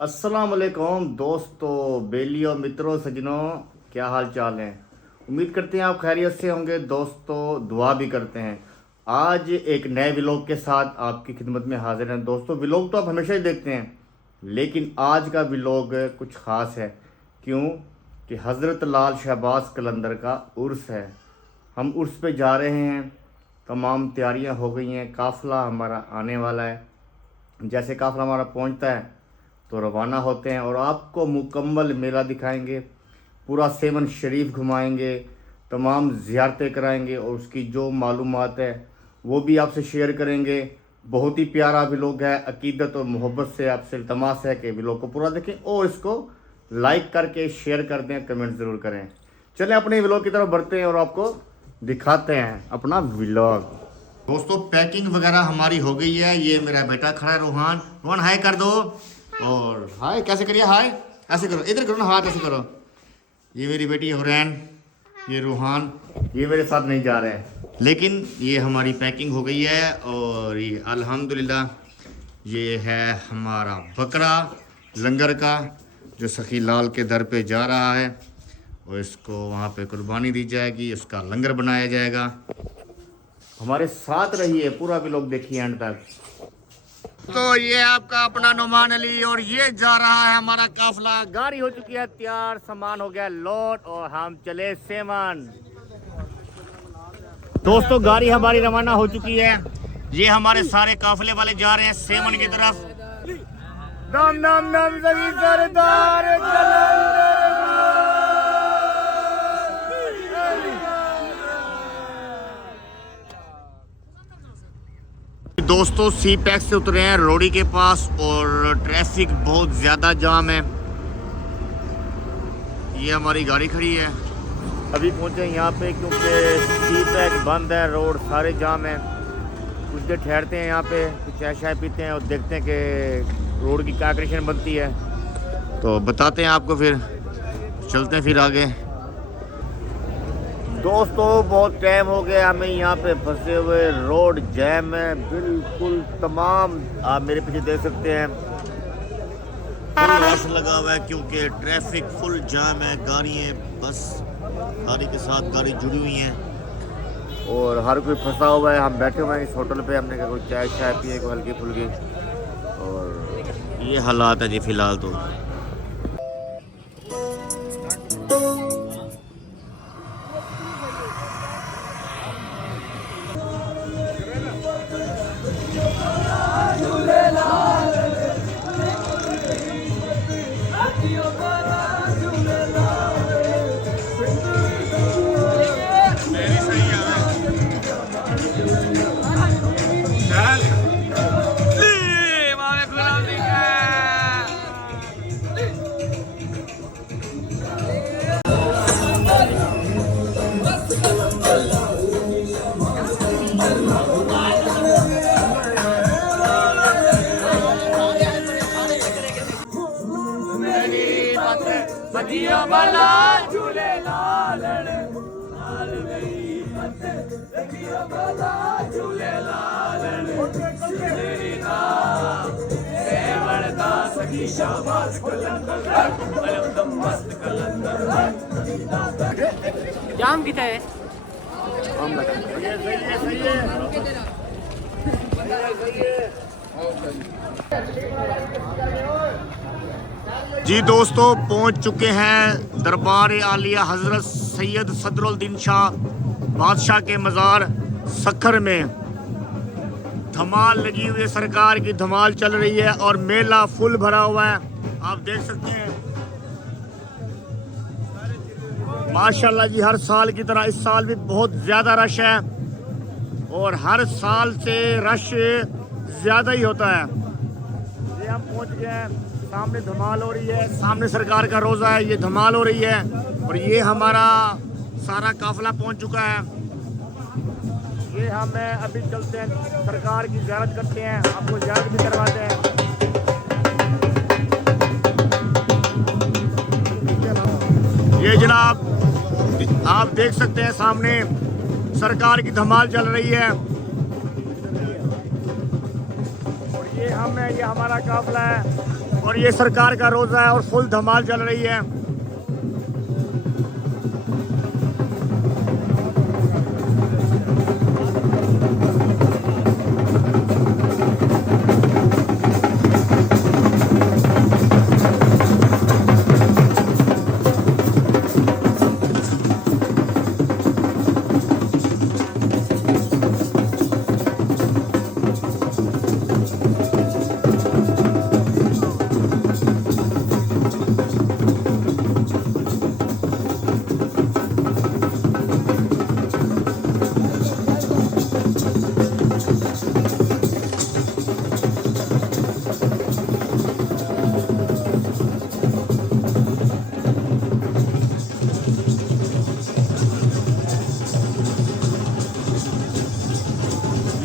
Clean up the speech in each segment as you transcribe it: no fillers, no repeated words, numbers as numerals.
अस्सलाम वालेकुम दोस्तों, बेलियों, मित्रों, सजनों, क्या हाल चाल है। उम्मीद करते हैं आप खैरियत से होंगे। दोस्तों दुआ भी करते हैं। आज एक नए व्लॉग के साथ आपकी खिदमत में हाजिर हैं। दोस्तों व्लॉग तो आप हमेशा ही देखते हैं, लेकिन आज का व्लॉग कुछ ख़ास है। क्यों कि हज़रत लाल शहबाज कलंदर का उर्स है। हम उर्स पे जा रहे हैं। तमाम तैयारियां हो गई हैं। काफ़िला हमारा आने वाला है। जैसे काफ़िला हमारा पहुंचता है तो रवाना होते हैं और आपको मुकम्मल मेला दिखाएंगे, पूरा सेवन शरीफ घुमाएंगे, तमाम ज़ियारतें कराएंगे और उसकी जो मालूमात है वो भी आपसे शेयर करेंगे। बहुत ही प्यारा व्लॉग है। अकीदत और मोहब्बत से आपसे इल्तमास है कि व्लॉग को पूरा देखें और इसको लाइक करके शेयर कर दें, कमेंट ज़रूर करें। चलें अपने व्लॉग की तरफ बढ़ते हैं और आपको दिखाते हैं अपना व्लॉग। दोस्तों पैकिंग वगैरह हमारी हो गई है। ये मेरा बेटा खड़ा है रोहान। रोहान हाय कर दो। और हाय कैसे करिए, हाय ऐसे करो, इधर करो ना, हाथ ऐसे करो। ये मेरी बेटी हुरैन, ये रूहान, ये मेरे साथ नहीं जा रहे हैं, लेकिन ये हमारी पैकिंग हो गई है। और ये अल्हम्दुलिल्लाह ये है हमारा बकरा लंगर का, जो सखी लाल के दर पे जा रहा है और इसको वहाँ पे कुर्बानी दी जाएगी, उसका लंगर बनाया जाएगा। हमारे साथ रहिए, पूरा व्लॉग देखिए एंड तक। तो ये आपका अपना नुमान अली और ये जा रहा है हमारा काफिला। गाड़ी हो चुकी है तैयार, सामान हो गया लोड और हम चले सेवन। दोस्तों गाड़ी हमारी रवाना हो चुकी है। ये हमारे सारे काफिले वाले जा रहे हैं सेवन की तरफ। दम दम दम सभी सरदार दोस्तों सी पैक से उतरे हैं रोड़ी के पास और ट्रैफिक बहुत ज़्यादा जाम है। ये हमारी गाड़ी खड़ी है। अभी पहुंचे यहाँ पे क्योंकि सी पैक बंद है, रोड सारे जाम है। कुछ देर ठहरते हैं यहाँ पे, कुछ चाय शाय पीते हैं और देखते हैं कि रोड की क्या कंडीशन बनती है, तो बताते हैं आपको। फिर चलते हैं फिर आगे। दोस्तों बहुत टाइम हो गया हमें यहाँ पे फंसे हुए, रोड जैम है बिल्कुल तमाम। आप मेरे पीछे देख सकते हैं फुल रश लगा हुआ है क्योंकि ट्रैफिक फुल जाम है। गाड़ियाँ बस गाड़ी के साथ गाड़ी जुड़ी हुई हैं और हर कोई फंसा हुआ है। हम बैठे हुए हैं इस होटल पे, हमने कहा कोई चाय शाय पिए, कोई हल्की फुल्की, और ये हालात है जी फ़िलहाल तो। जाम कितना है? जी दोस्तों, पहुंच चुके हैं दरबार आलिया हजरत सैयद सदरुद्दीन शाह बादशाह के मज़ार सखर में। धमाल लगी हुई है, सरकार की धमाल चल रही है और मेला फुल भरा हुआ है, आप देख सकते हैं। माशाल्लाह जी, हर साल की तरह इस साल भी बहुत ज़्यादा रश है और हर साल से रश ज़्यादा ही होता है। ये हम पहुंच गए हैं, सामने धमाल हो रही है, सामने सरकार का रोज़ा है, ये धमाल हो रही है और ये हमारा सारा काफिला पहुंच चुका है। ये हम अभी चलते हैं, सरकार की ज़ियारत करते हैं, आपको ज़ियारत भी करवाते हैं। ये जनाब आप देख सकते हैं, सामने सरकार की धमाल चल रही है और ये हम है, ये हमारा काफिला है और ये सरकार का रोज़ा है और फुल धमाल चल रही है।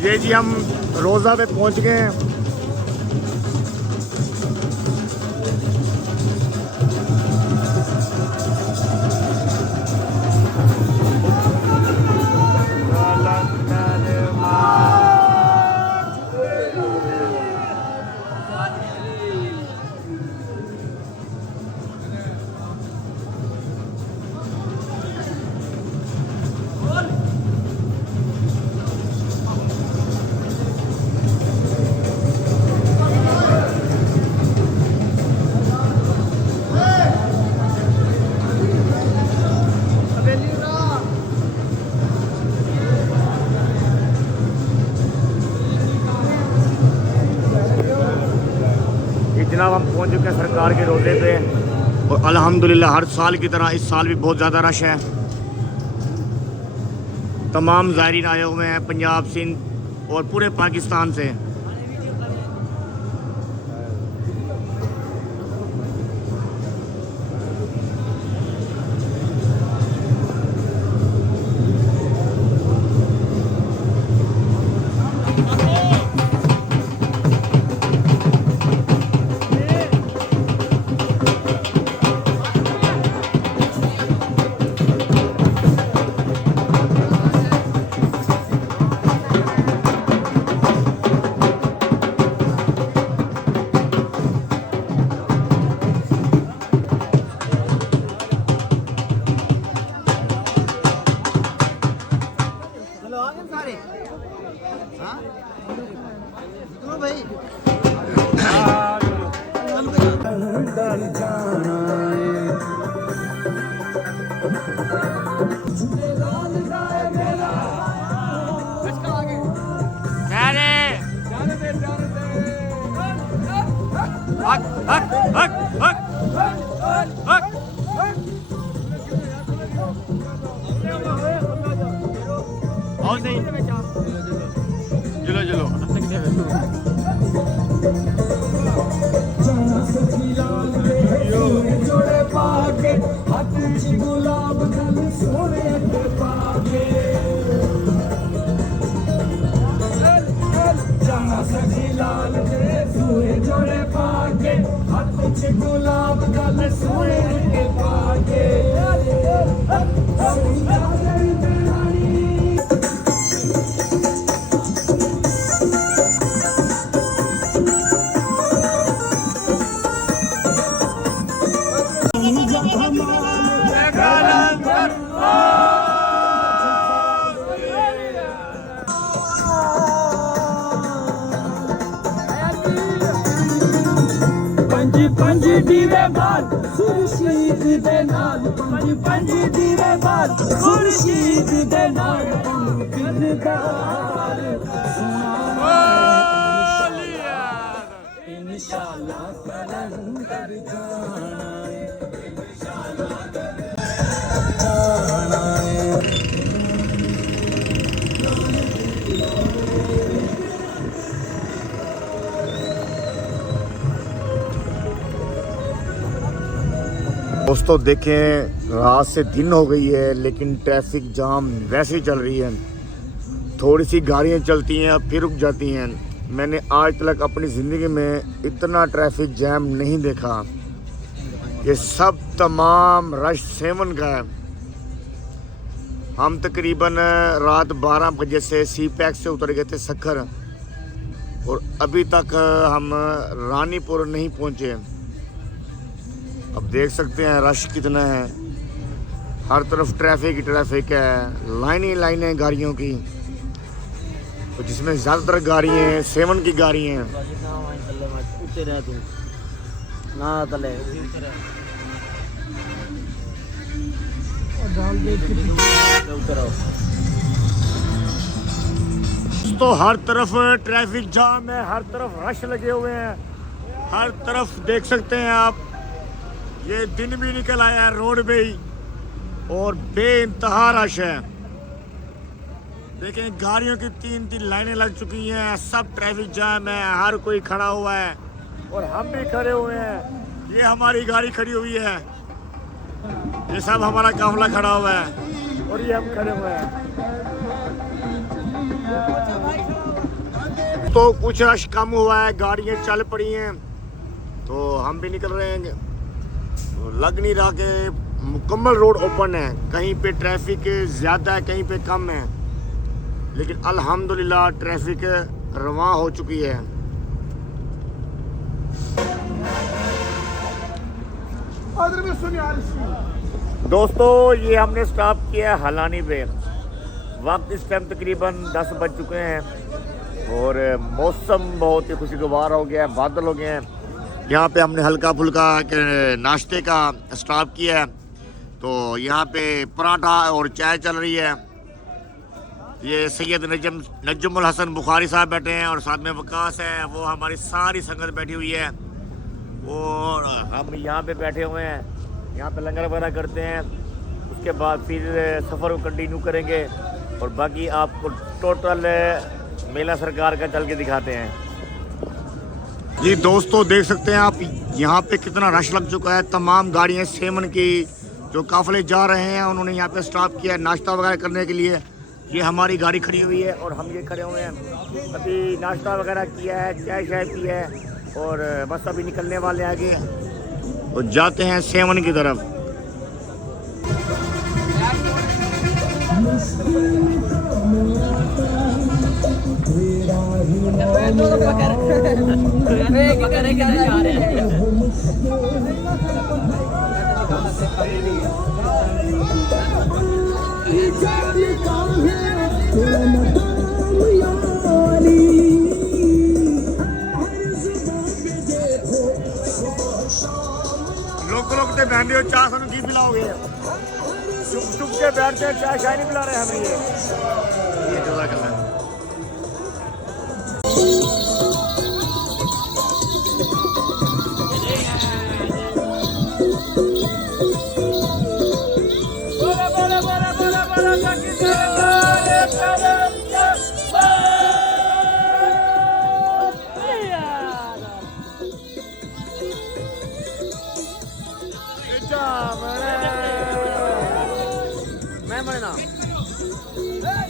ये जी हम रोज़ा पे पहुंच गए हैं। जनाब हम पहुंच चुके हैं सरकार के रोज़े पे और अल्हम्दुलिल्लाह हर साल की तरह इस साल भी बहुत ज़्यादा रश है। तमाम ज़ायरीन आए हुए हैं पंजाब, सिंध और पूरे पाकिस्तान से। पंज दीवे बाल खुर्शीद दे नाल पंज दीवे बाल खुर्शीद दे नाल दिलदार इंशाअल्लाह कलंदर जाना दोस्तों देखें, रात से दिन हो गई है लेकिन ट्रैफिक जाम वैसे ही चल रही है। थोड़ी सी गाड़ियाँ चलती हैं फिर रुक जाती हैं। मैंने आज तक अपनी ज़िंदगी में इतना ट्रैफिक जैम नहीं देखा। ये सब तमाम रश सेवन का है। हम तकरीबन रात 12 बजे से सी पैक से उतर गए थे सखर और अभी तक हम रानीपुर नहीं पहुँचे। अब देख सकते हैं रश कितना है, हर तरफ ट्रैफिक ही ट्रैफिक है, लाइनें गाड़ियों की। तो जिसमें ज़्यादातर गाड़ी हैं सेवन की गाड़ी हैं। तो हर तरफ ट्रैफिक जाम है, हर तरफ रश लगे हुए हैं, हर तरफ देख सकते हैं आप। ये दिन भी निकल आया है रोड पे ही और बेइंतहा रश है। देखें गाड़ियों की 3-3 लाइनें लग चुकी हैं, सब ट्रैफिक जाम है, हर कोई खड़ा हुआ है और हम भी खड़े हुए हैं। ये हमारी गाड़ी खड़ी हुई है, ये सब हमारा काफिला खड़ा हुआ है और ये हम खड़े हुए हैं। तो कुछ रश कम हुआ है, गाड़ियाँ चल पड़ी हैं तो हम भी निकल रहे हैं। तो लग नहीं रहा कि मुकम्मल रोड ओपन है, कहीं पे ट्रैफिक ज़्यादा है कहीं पे कम है, लेकिन अल्हम्दुलिल्लाह ट्रैफिक रवां हो चुकी है। दोस्तों ये हमने स्टॉप किया हलानी पे। वक्त इस टाइम तकरीबन 10 बज चुके हैं और मौसम बहुत ही खुशगवार हो गया है, बादल हो गए हैं। यहाँ पे हमने हल्का फुल्का नाश्ते का स्टॉप किया है। तो यहाँ पे पराठा और चाय चल रही है। ये सैयद नजमुल हसन बुखारी साहब बैठे हैं और साथ में वकास है, वो हमारी सारी संगत बैठी हुई है और हम यहाँ पे बैठे हुए हैं। यहाँ पे लंगर वगैरह करते हैं, उसके बाद फिर सफ़र को कंटिन्यू करेंगे और बाकी आपको टोटल मेला सरकार का चल के दिखाते हैं। जी दोस्तों देख सकते हैं आप यहाँ पे कितना रश लग चुका है। तमाम गाड़ियाँ सेवन की जो काफिले जा रहे हैं उन्होंने यहाँ पे स्टॉप किया है नाश्ता वगैरह करने के लिए। ये हमारी गाड़ी खड़ी हुई है और हम ये खड़े हुए हैं। अभी नाश्ता वगैरह किया है, चाय शाय पी है और बस अभी निकलने वाले आगे और जाते हैं सेवन की तरफ। लोग तो बहन हो चाह सानू की पिलाओगे? चुप चुप के बैठते हैं, चाय शाय नहीं पिला रहे हमें। ये जज़ा करना है।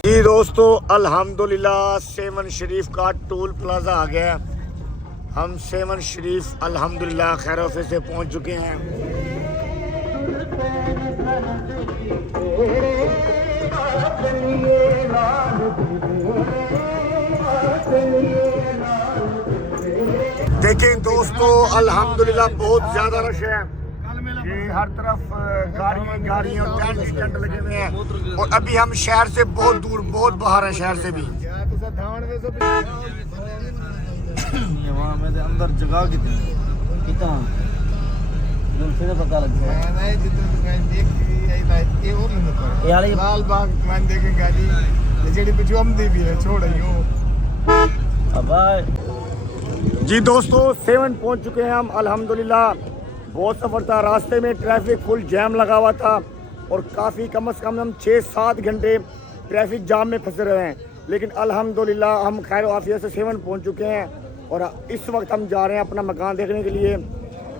जी दोस्तों अल्हम्दुलिल्लाह सेवन शरीफ का टोल प्लाजा आ गया। हम सेवन शरीफ अल्हम्दुलिल्लाह खैर ऑफिस से पहुंच चुके हैं। देखें दोस्तों अल्हम्दुलिल्लाह बहुत ज़्यादा रश है। ये हर तरफ गाड़ियाँ और टेंट स्टैंड लगे हुए हैं और अभी हम शहर से बहुत दूर, बहुत बाहर हैं शहर से भी। अंदर जगह कितना जुल्फे का पता लग गया मैं जितने दुकान देखी यही लाइट ये और नहीं पड़ा ये वाली लाल बाग दुकान देखे गाड़ी ये जेडी पे जो हम दे भी है छोड़ आइयो अब जी दोस्तों 7 पहुंच चुके हैं हम अल्हम्दुलिल्लाह। बहुत सफ़र था, रास्ते में ट्रैफिक फुल जैम लगा हुआ था और काफ़ी कम से कम हम 6-7 घंटे ट्रैफिक जाम में फंसे रहे हैं, लेकिन अल्हम्दुलिल्लाह हम खैर आफियत से 7 पहुंच चुके हैं और इस वक्त हम जा रहे हैं अपना मकान देखने के लिए।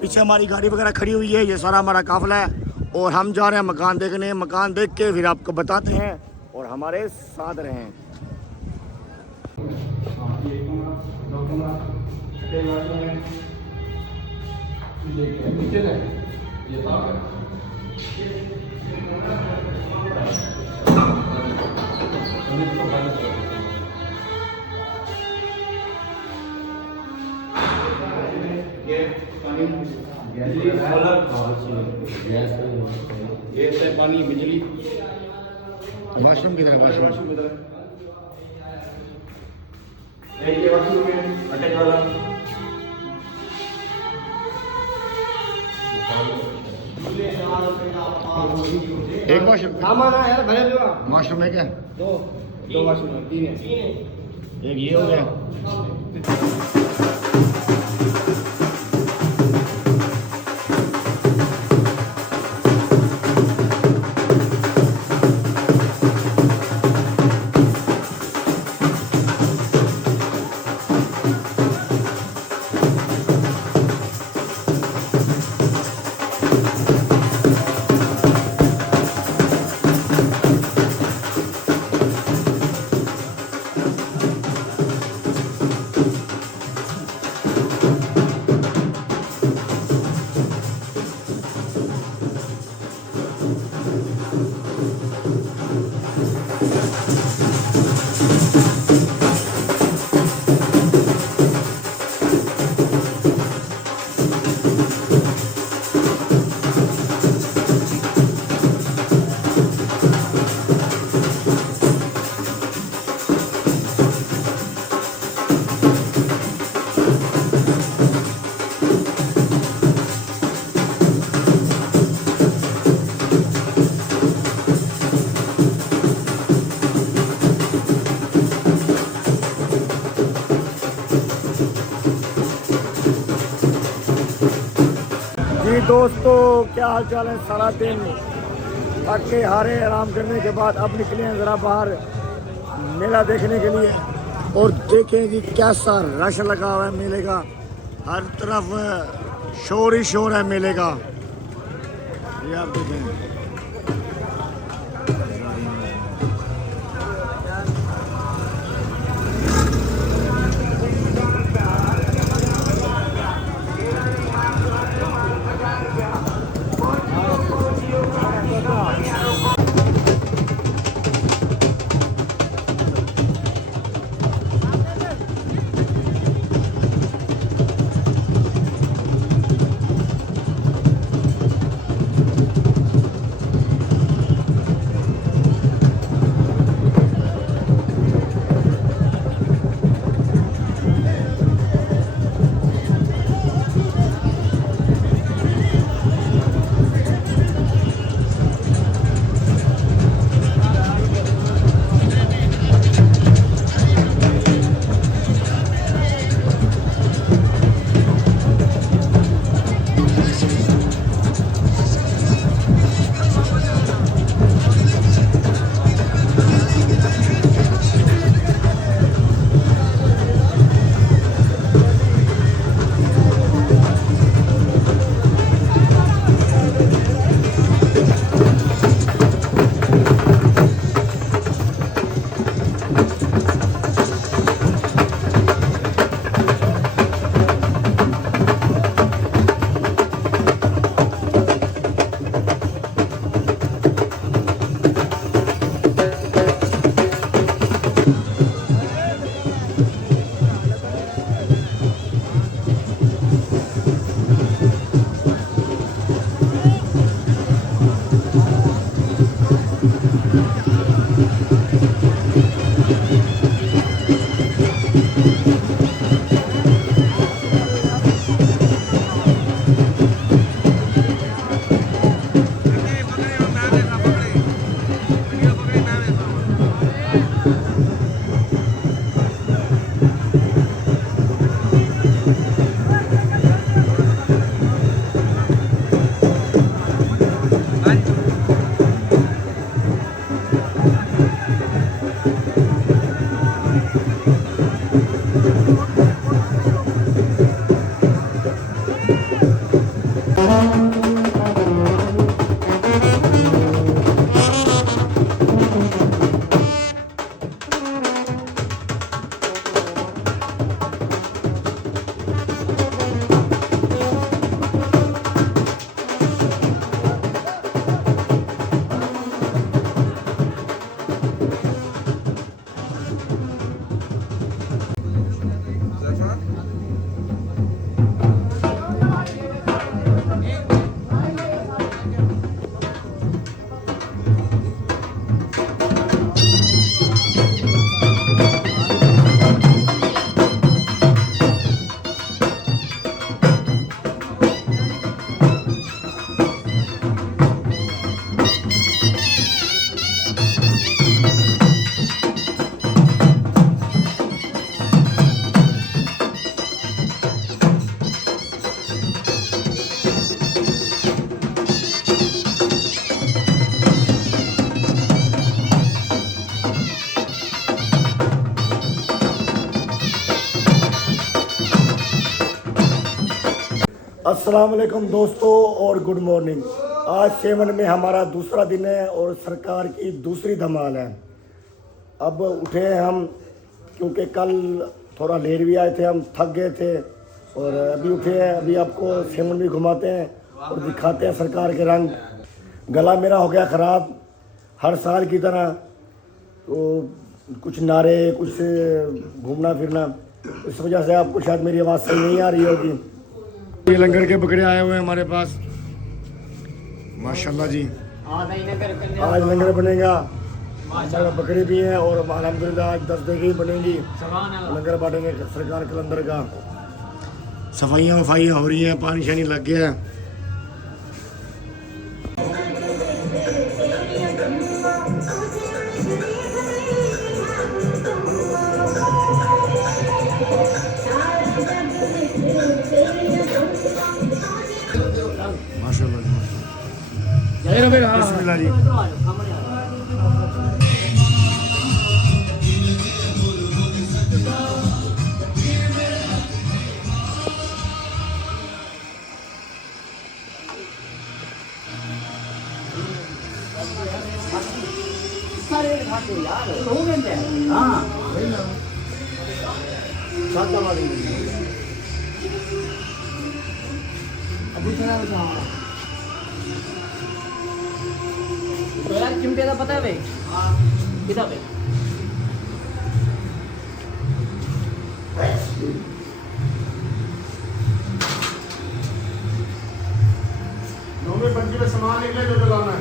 पीछे हमारी गाड़ी वगैरह खड़ी हुई है, ये सारा हमारा काफिला है और हम जा रहे हैं मकान देखने। मकान देख के फिर आपको बताते हैं और हमारे साथ रहें। पानी बिजली वाशरूम किधर है? वाशरूम अटैच वाला एक वाशरूम सामान है यार भले भी वाशरूम है क्या? दो वाशरूम 3 है एक ये हो गया। जी दोस्तों क्या हाल चाल है? सारा दिन थके हारे आराम करने के बाद अब निकले हैं ज़रा बाहर मेला देखने के लिए और देखें कि कैसा रश लगा हुआ है मेले का। हर तरफ शोर ही शोर है मेले का। ये आप देखें। अस्सलाम वालेकुम दोस्तों और गुड मॉर्निंग। आज सेवन में हमारा दूसरा दिन है और सरकार की दूसरी धमाल है। अब उठे हैं हम क्योंकि कल थोड़ा लेट भी आए थे, हम थक गए थे और अभी उठे हैं। अभी आपको सेवन भी घुमाते हैं और दिखाते हैं सरकार के रंग। गला मेरा हो गया ख़राब हर साल की तरह, तो कुछ नारे कुछ घूमना फिरना, इस वजह से आपको शायद मेरी आवाज़ सही नहीं आ रही होगी। ये लंगर के बकरे आए हुए हैं हमारे पास, माशाल्लाह जी। आज लंगर बनेगा, माशाल्लाह बकरे भी हैं और अल्हम्दुलिल्लाह आज 10 दिन की बनेगी। लंगर बांटेंगे सरकार के अंदर का। सफाइयाँ वफाइयाँ हो रही हैं, पानी शानी लग गया है। माशाल्लाह बिस्मिल्लाह जी। चिमटे का पता है भाई? किधर भाई? नौवीं पंजी में सामान निकले जो लाना है।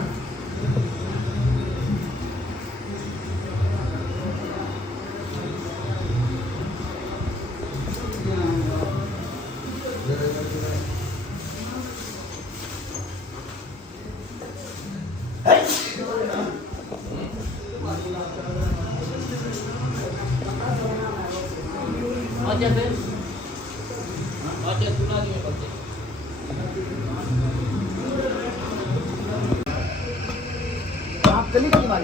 आप गली की बात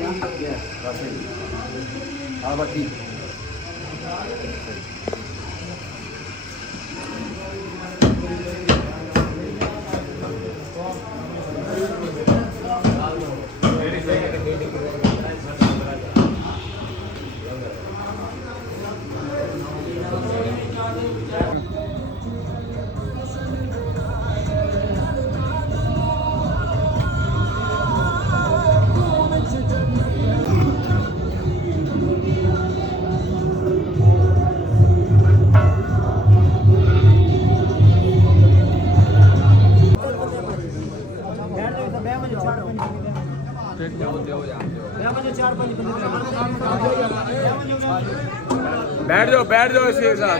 बैठ जाओ इसके साथ।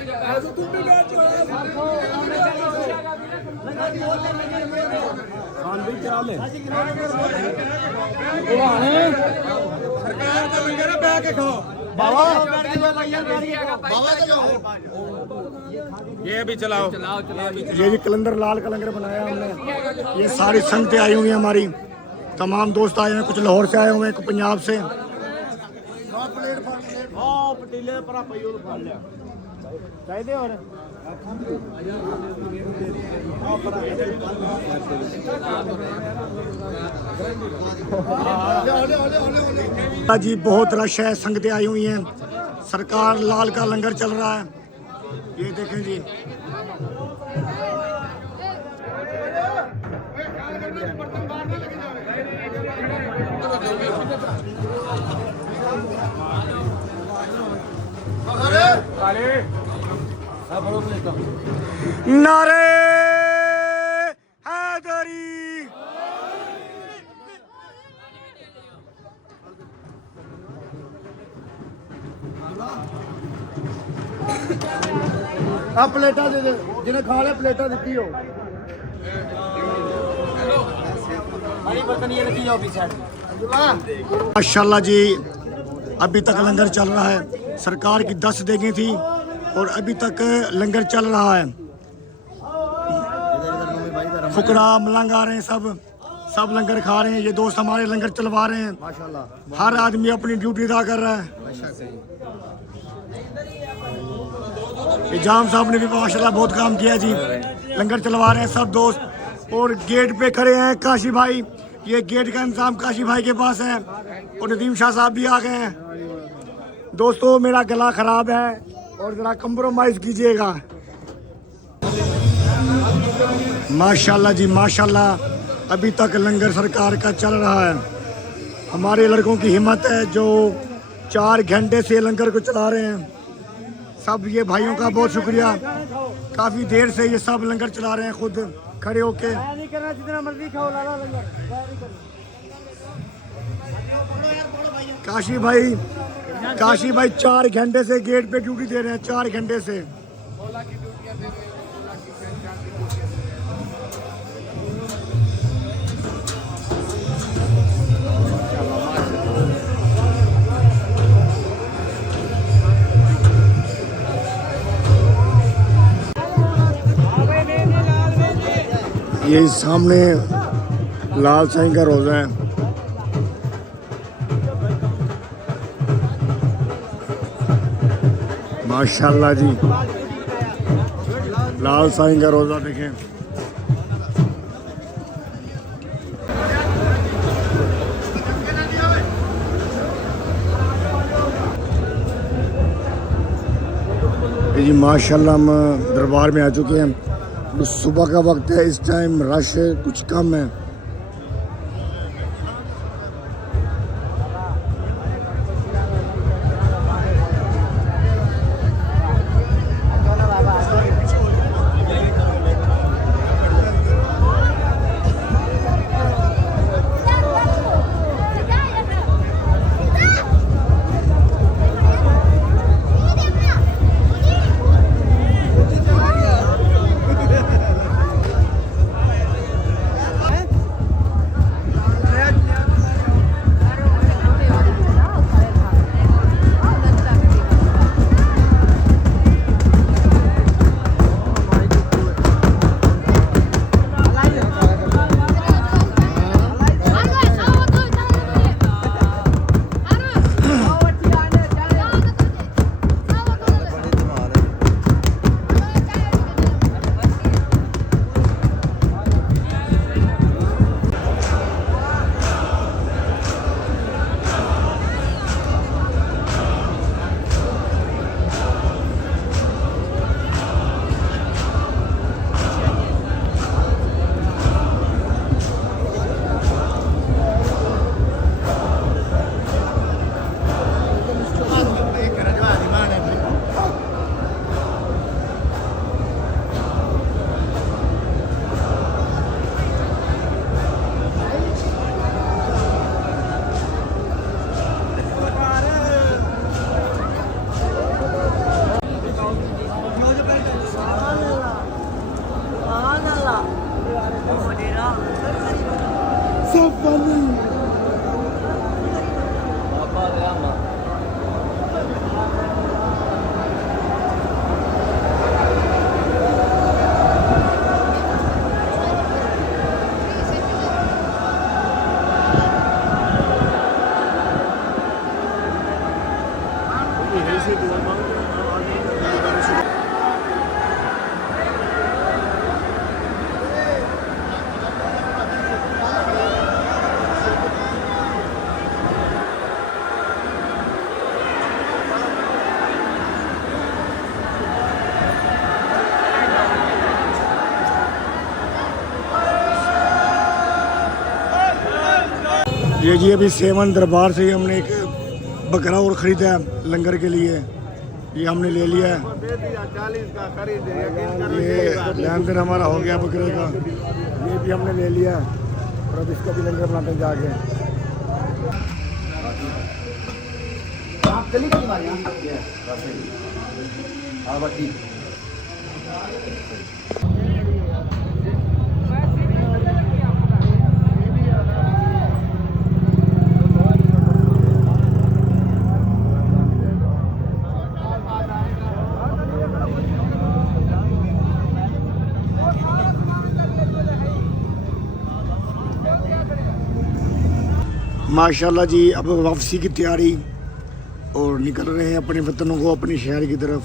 ये भी चलाओ। ये जी कलंदर लाल का लंगर बनाया हमने। ये सारी संगतें आई हुई हैं हमारी, तमाम दोस्त आए हैं, कुछ लाहौर से आए हुए हैं, कुछ पंजाब से। जी बहुत रश है, संगतें आई हुई हैं। सरकार लाल का लंगर चल रहा है, ये देखें जी। नारे हैदरी। आ प्लेटा दे दे, जिन्हें खा लिया प्लेटा दी हो। माशाल्लाह जी, अभी तक लंगर चल रहा है। सरकार की 10 देगी थी और अभी तक लंगर चल रहा है। फुकरा मलंग आ रहे हैं, सब लंगर खा रहे हैं। ये दोस्त हमारे लंगर चलवा रहे हैं माशाल्लाह। हर आदमी अपनी ड्यूटी अदा कर रहा है। जाम साहब ने भी माशाल्लाह बहुत काम किया जी, लंगर चलवा रहे हैं सब दोस्त। और गेट पे खड़े हैं काशी भाई, ये गेट का इंतजाम काशी भाई के पास है। और नदीम शाह साहब भी आ गए हैं। दोस्तों मेरा गला खराब है और जरा कंप्रोमाइज कीजिएगा। माशाल्लाह जी माशाल्लाह, अभी तक लंगर सरकार का चल रहा है। हमारे लड़कों की हिम्मत है जो 4 घंटे से लंगर को चला रहे हैं। सब ये भाइयों का बहुत शुक्रिया, काफ़ी देर से ये सब लंगर चला रहे हैं खुद खड़े होके। जितना मर्जी खाओ लाला लंगर। काशी भाई 4 घंटे से गेट पे ड्यूटी दे रहे हैं, 4 घंटे से। ये सामने लाल साईं का रोज़ा है। माशाल्लाह जी, लाल साईं का रोज़ा देखें। जी माशाल्लाह हम दरबार में आ चुके हैं। सुबह का वक्त है, इस टाइम रश कुछ कम है। ये जी अभी सेवन दरबार से ही हमने एक बकरा और ख़रीदा है लंगर के लिए, ये हमने ले लिया है। ये लेन देन हमारा हो गया बकरे का, ये भी हमने ले लिया है और अब इसका भी लंगर बनाते हैं जाके। आप गली की मारिया हाँ बस ठीक। माशाल्लाह जी अब वापसी की तैयारी और निकल रहे हैं अपने वतनों को, अपनी शहर की तरफ।